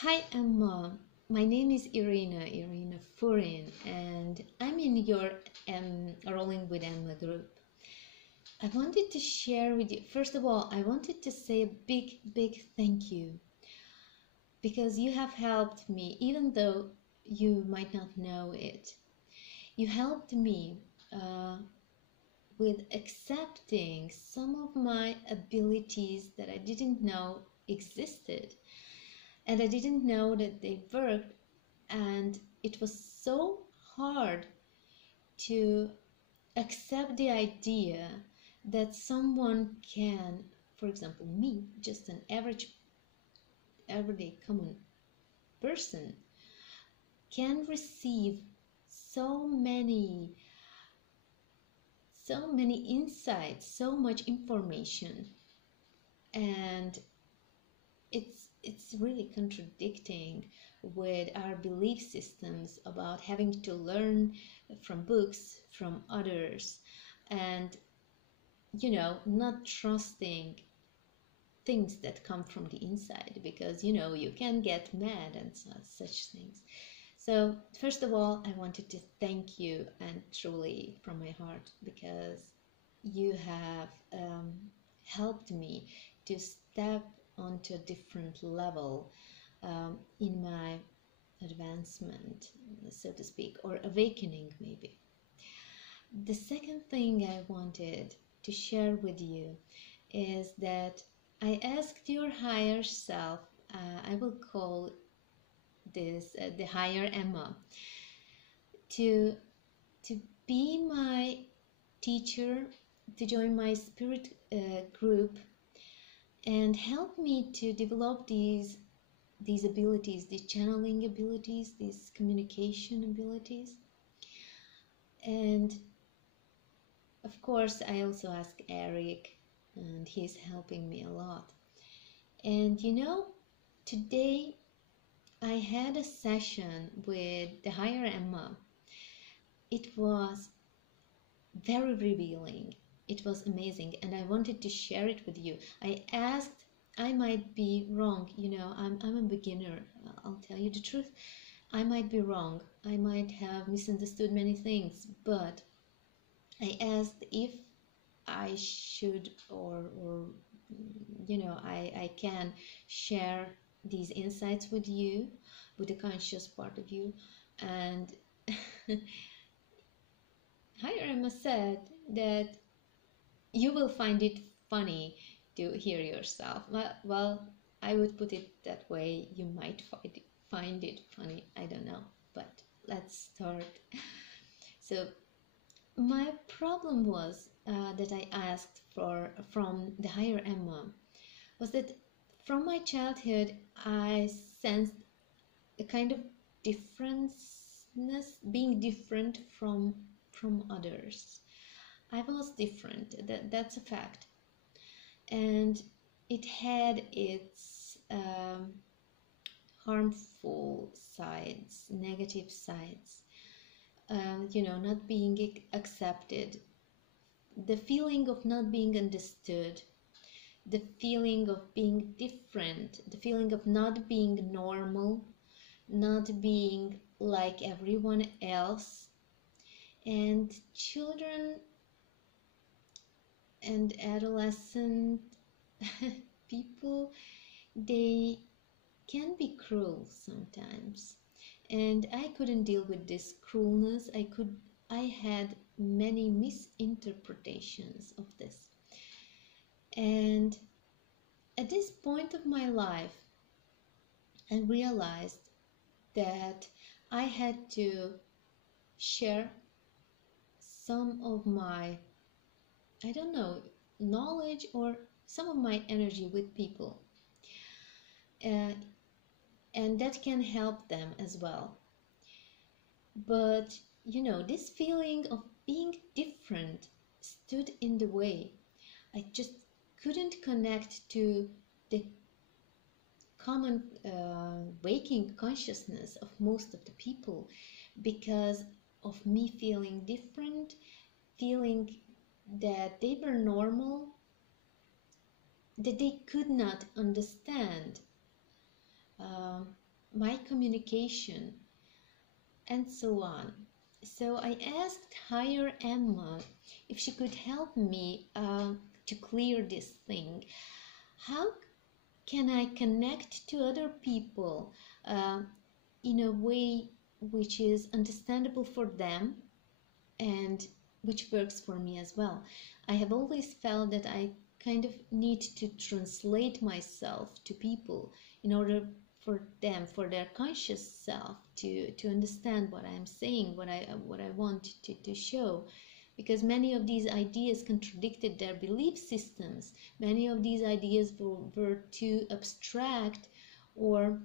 Hi Emma, my name is Irina Furin, and I'm in your Rolling with Emma group. I wanted to share with you, first of all, I wanted to say a big thank you because you have helped me, even though you might not know it. You helped me with accepting some of my abilities that I didn't know existed, and I didn't know that they worked, and it was so hard to accept the idea that someone can, for example me, just an average everyday common person, can receive so many insights, so much information, and it's really contradicting with our belief systems about having to learn from books, from others, and not trusting things that come from the inside, because you can get mad and such things. So first of all, I wanted to thank you, and truly from my heart, because you have helped me to step onto a different level in my advancement, so to speak, or awakening maybe. The second thing I wanted to share with you is that I asked your higher self, I will call this the higher Emma, to be my teacher, to join my spirit group, and help me to develop these abilities, these channeling abilities, these communication abilities. And of course, I also ask Eric, and he's helping me a lot. And today I had a session with the higher Emma. It was very revealing. It was amazing, and I wanted to share it with you. I asked, I might be wrong, I'm a beginner, I'll tell you the truth. I might be wrong, I might have misunderstood many things, but I asked if I should, or I can share these insights with you, with the conscious part of you. And higher Emma said that you will find it funny to hear yourself. Well, I would put it that way. You might find it funny. I don't know, but let's start. So my problem was that I asked from the higher Emma was that from my childhood I sensed a kind of differenceness, being different from others. I was different. That's a fact, and it had its harmful sides, negative sides. Not being accepted, the feeling of not being understood, the feeling of being different, the feeling of not being normal, not being like everyone else. And children and adolescent people, they can be cruel sometimes, and I couldn't deal with this cruelness. I had many misinterpretations of this, and at this point of my life I realized that I had to share some of my, I don't know, knowledge or some of my energy with people, uh, and that can help them as well. But this feeling of being different stood in the way. I just couldn't connect to the common waking consciousness of most of the people because of me feeling different, feeling that they were normal, that they could not understand my communication, and so on. So I asked higher Emma if she could help me to clear this thing. How can I connect to other people in a way which is understandable for them and which works for me as well? I have always felt that I kind of need to translate myself to people in order for them, for their conscious self, to understand what I'm saying, what I want to show, because many of these ideas contradicted their belief systems. Many of these ideas were too abstract or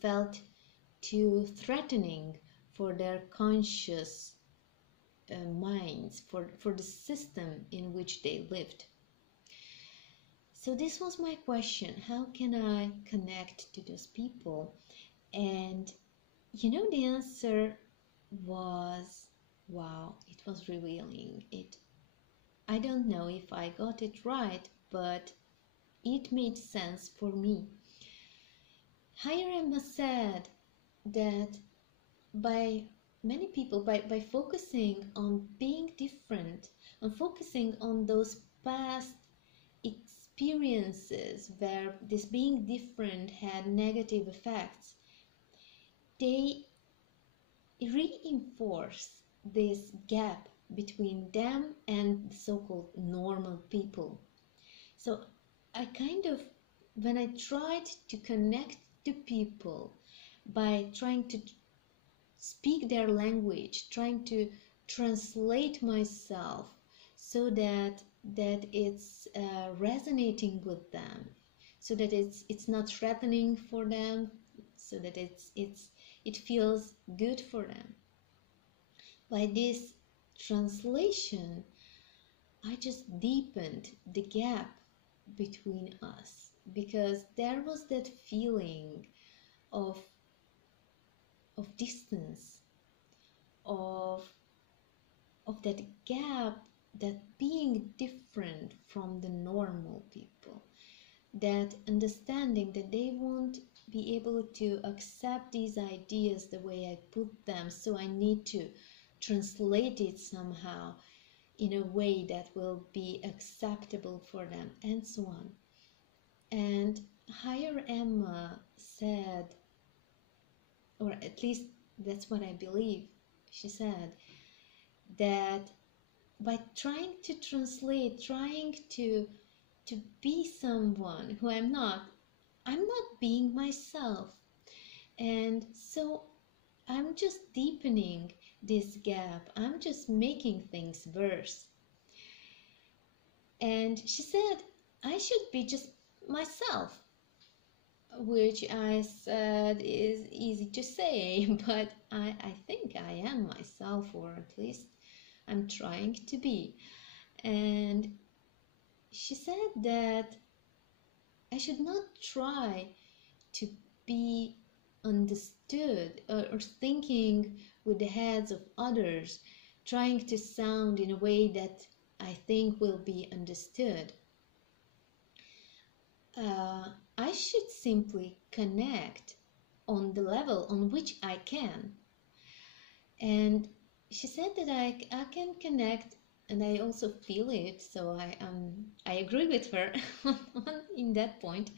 felt too threatening for their conscious minds, for the system in which they lived. So this was my question: how can I connect to those people? And the answer was, wow, it was revealing. I don't know if I got it right, but it made sense for me. Higher Emma said that by many people, by focusing on being different, and focusing on those past experiences where this being different had negative effects, they reinforce this gap between them and the so-called normal people. So I kind of, when I tried to connect to people by trying to speak their language, trying to translate myself so that it's resonating with them, so that it's not threatening for them, so that it feels good for them. By this translation, I just deepened the gap between us, because there was that feeling of distance, of that gap, that being different from the normal people, that understanding that they won't be able to accept these ideas the way I put them, so I need to translate it somehow in a way that will be acceptable for them, and so on. And higher Emma said, or at least that's what I believe, she said, that by trying to translate, trying to be someone who I'm not being myself. And so I'm just deepening this gap. I'm just making things worse. And she said I should be just myself, which I said is easy to say, but I think I am myself, or at least I'm trying to be. And she said that I should not try to be understood, or thinking with the heads of others, trying to sound in a way that I think will be understood. I should simply connect on the level on which I can. And she said that I can connect, and I also feel it, so I agree with her in that point.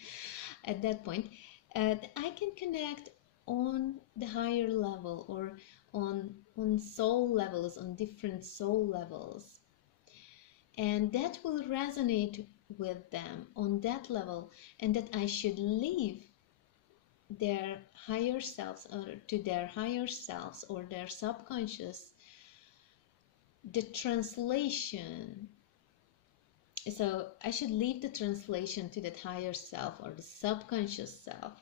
At that point, I can connect on the higher level, or on soul levels, on different soul levels, and that will resonate with them on that level, and that I should leave their higher selves, or to their higher selves, or their subconscious, the translation. So I should leave the translation to that higher self, or the subconscious self,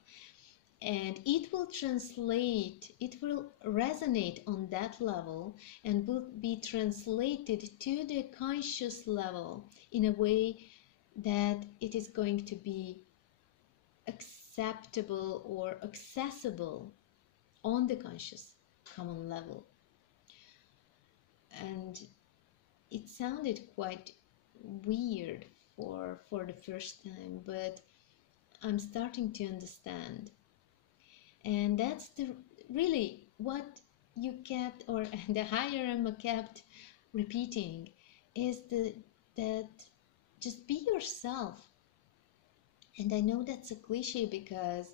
and it will translate, it will resonate on that level, and will be translated to the conscious level in a way that it is going to be acceptable or accessible on the conscious common level. And it sounded quite weird for the first time, but I'm starting to understand. And that's the really what you kept, or the higher Emma kept repeating, is that just be yourself. And I know that's a cliche because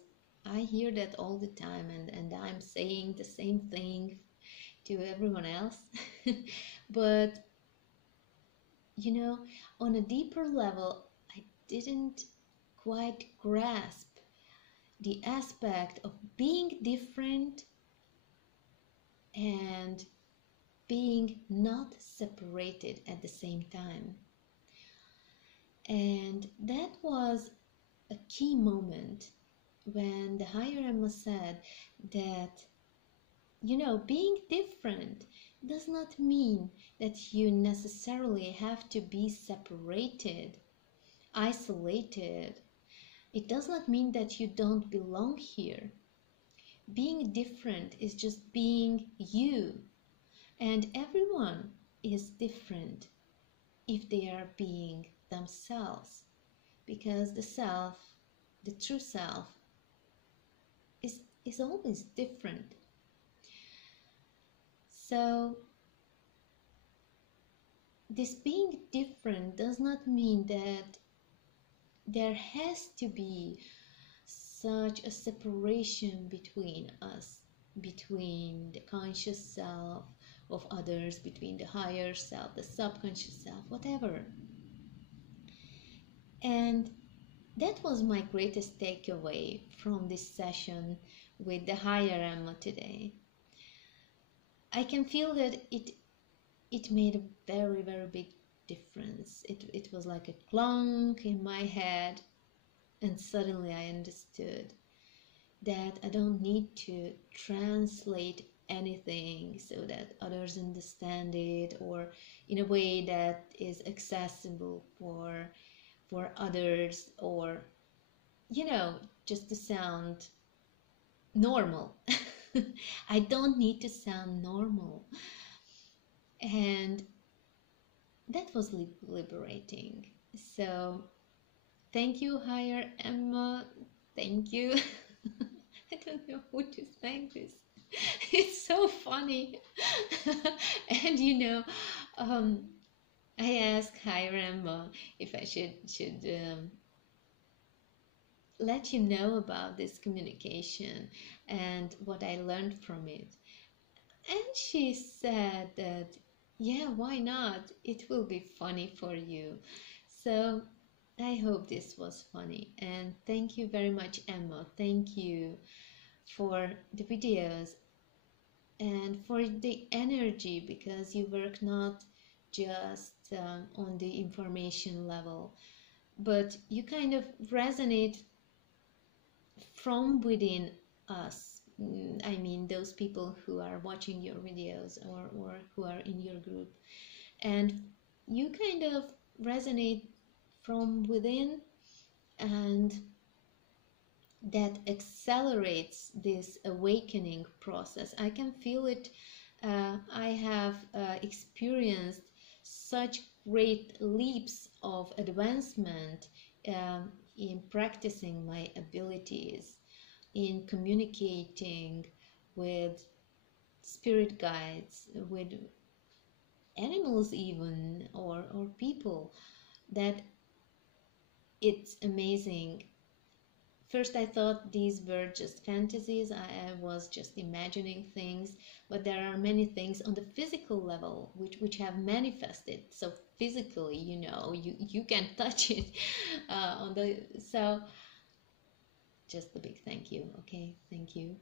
I hear that all the time, and I'm saying the same thing to everyone else. But you know, on a deeper level, I didn't quite grasp the aspect of being different and being not separated at the same time. And that was a key moment when the higher Emma said that, being different does not mean that you necessarily have to be separated, isolated. It does not mean that you don't belong here. Being different is just being you, and everyone is different if they are being themselves, because the self, the true self, is always different. So this being different does not mean that there has to be such a separation between us, between the conscious self of others, between the higher self, the subconscious self, whatever. And that was my greatest takeaway from this session with the higher Emma today. I can feel that it made a very, very big difference. It was like a clunk in my head, and suddenly I understood that I don't need to translate anything so that others understand it, or in a way that is accessible for others, or just to sound normal. I don't need to sound normal. And that was liberating. So thank you, higher Emma. Thank you. I don't know who to thank this. It's so funny. And I asked higher Emma if I should let you know about this communication and what I learned from it. And she said that, yeah, why not? It will be funny for you. So I hope this was funny. And thank you very much, Emma. Thank you for the videos and for the energy, because you work not just on the information level, but you kind of resonate from within us. I mean, those people who are watching your videos, or who are in your group, and you kind of resonate from within, and that accelerates this awakening process. I can feel it. I have experienced such great leaps of advancement in practicing my abilities, in communicating with spirit guides, with animals even, or people, that it's amazing. First I thought these were just fantasies, I was just imagining things, but there are many things on the physical level which have manifested. So physically, you can touch it so just a big thank you. Okay, thank you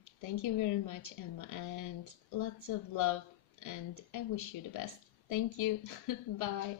very much, Emma, and lots of love, and I wish you the best. Thank you. Bye.